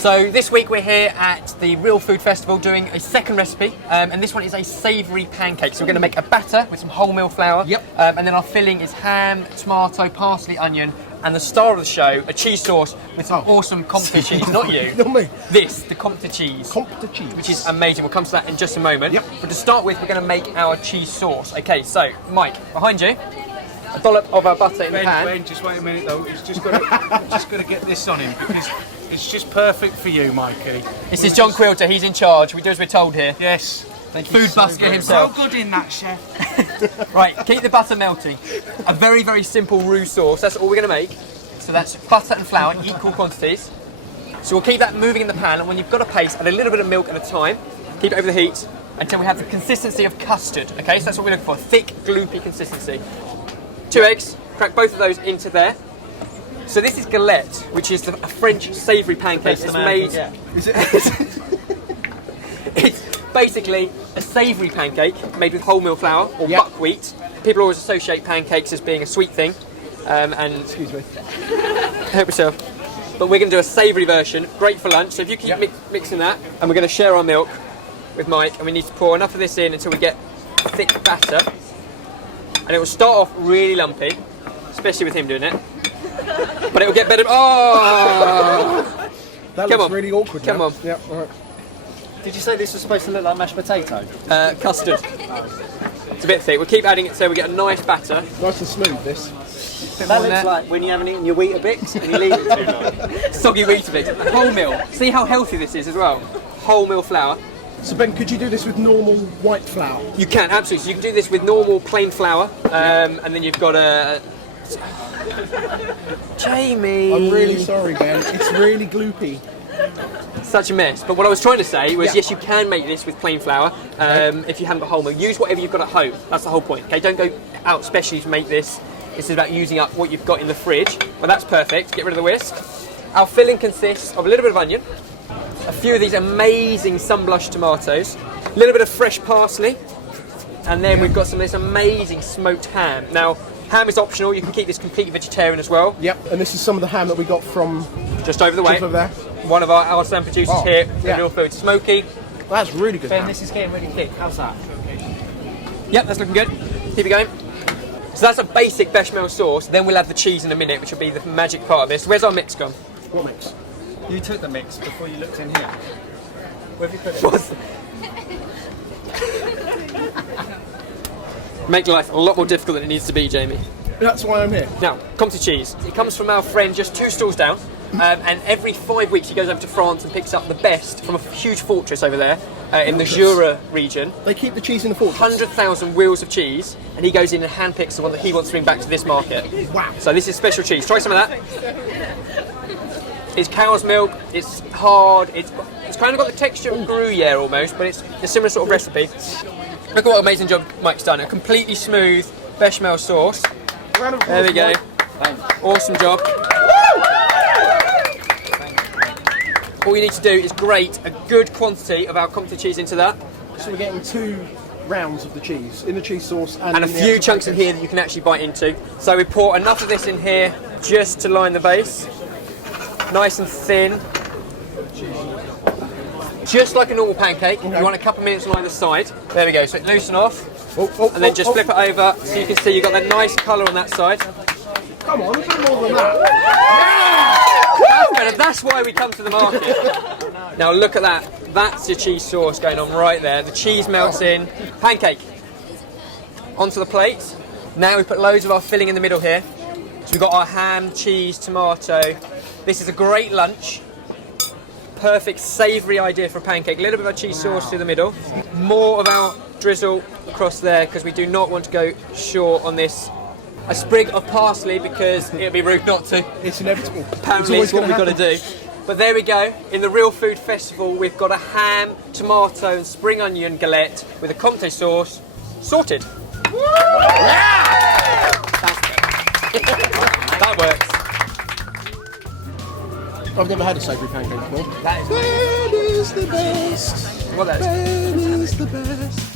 So this week we're here at the Real Food Festival doing a second recipe, and this one is a savoury pancake. So we're going to make a batter with some wholemeal flour, and then our filling is ham, tomato, parsley, onion, and the star of the show, a cheese sauce with some awesome Comté cheese. Not you. Not me. This, the Comté cheese. Comté cheese. Which is amazing. We'll come to that in just a moment. Yep. But to start with, we're going to make our cheese sauce. Okay, so Mike, behind you, a dollop of our butter in the pan. Ben, just wait a minute though. It's just got to get this on him because it's just perfect for you, Mikey. This is John Quilter. He's in charge. We do as we're told here. Yes. Thank you. Food busker himself. So good in that, chef. Right, keep the butter melting. A very, very simple roux sauce. That's all we're going to make. So that's butter and flour in equal quantities. So we'll keep that moving in the pan, and when you've got a paste, add a little bit of milk at a time. Keep it over the heat until we have the consistency of custard. Okay, so that's what we're looking for. Thick, gloopy consistency. 2 eggs. Crack both of those into there. So this is galette, which is a French savoury pancake. It's made. It's basically a savoury pancake made with wholemeal flour or buckwheat. People always associate pancakes as being a sweet thing, and excuse me, help yourself. But we're going to do a savoury version, great for lunch. So if you keep mixing that, and we're going to share our milk with Mike, and we need to pour enough of this in until we get a thick batter. And it will start off really lumpy, especially with him doing it. But it will get better. Oh! That looks really awkward. Come on. Yeah, all right. Did you say this was supposed to look like mashed potato? Custard. It's a bit thick. We'll keep adding it so we get a nice batter. Nice and smooth, this. That looks like when you haven't eaten your Weetabix and you leave it too long. Soggy Weetabix. Wholemeal. See how healthy this is as well. Wholemeal flour. So Ben, could you do this with normal white flour? You can, absolutely. So you can do this with normal plain flour, and then you've got a... Jamie! I'm really sorry, Ben. It's really gloopy. Such a mess. But what I was trying to say was, yes, you can make this with plain flour if you haven't got wholemeal. Use whatever you've got at home. That's the whole point. Okay, don't go out specially to make this. This is about using up what you've got in the fridge. Well, that's perfect. Get rid of the whisk. Our filling consists of a little bit of onion, a few of these amazing sun-blushed tomatoes, a little bit of fresh parsley, and then we've got some of this amazing smoked ham. Now, ham is optional. You can keep this completely vegetarian as well. Yep, and this is some of the ham that we got from... Just over the way. Just over there. One of our artisan producers here at Real Food. Smoky. That's really good. Ben, this is getting really thick. How's that? Yep, that's looking good. Keep it going. So that's a basic bechamel sauce. Then we'll add the cheese in a minute, which will be the magic part of this. Where's our mix gone? What mix? You took the mix before you looked in here. Where have you put it? Make life a lot more difficult than it needs to be, Jamie. That's why I'm here. Now, Comté cheese. It comes from our friend just 2 stalls down, and every 5 weeks he goes over to France and picks up the best from a huge fortress over there in the Jura region. They keep the cheese in the fortress? 100,000 wheels of cheese, and he goes in and handpicks the one that he wants to bring back to this market. Wow. So this is special cheese. Try some of that. It's cow's milk, it's hard, it's kind of got the texture of Gruyere almost, but it's a similar sort of recipe. Look at what amazing job Mike's done. A completely smooth bechamel sauce. There we go. Awesome job. All you need to do is grate a good quantity of our Comté cheese into that. So we're getting 2 rounds of the cheese in the cheese sauce and a few chunks in here that you can actually bite into. So we pour enough of this in here just to line the base. Nice and thin. Just like a normal pancake. You want a couple of minutes on either side. There we go. So it loosen off. And then just flip it over so you can see you've got that nice colour on that side. Come on, a bit more than that. That's better. That's why we come to the market. Now look at that. That's your cheese sauce going on right there. The cheese melts in. Pancake. Onto the plate. Now we put loads of our filling in the middle here. So we've got our ham, cheese, tomato. This is a great lunch. Perfect savoury idea for a pancake. A little bit of our cheese sauce through the middle. More of our drizzle across there because we do not want to go short on this. A sprig of parsley because it would be rude not to. It's inevitable. Apparently it's what we've got to do. But there we go. In the Real Food Festival, we've got a ham, tomato and spring onion galette with a Comté sauce sorted. That works. I've never had a savoury pancake before. That is Bread is the best. What that is? Bread is the best.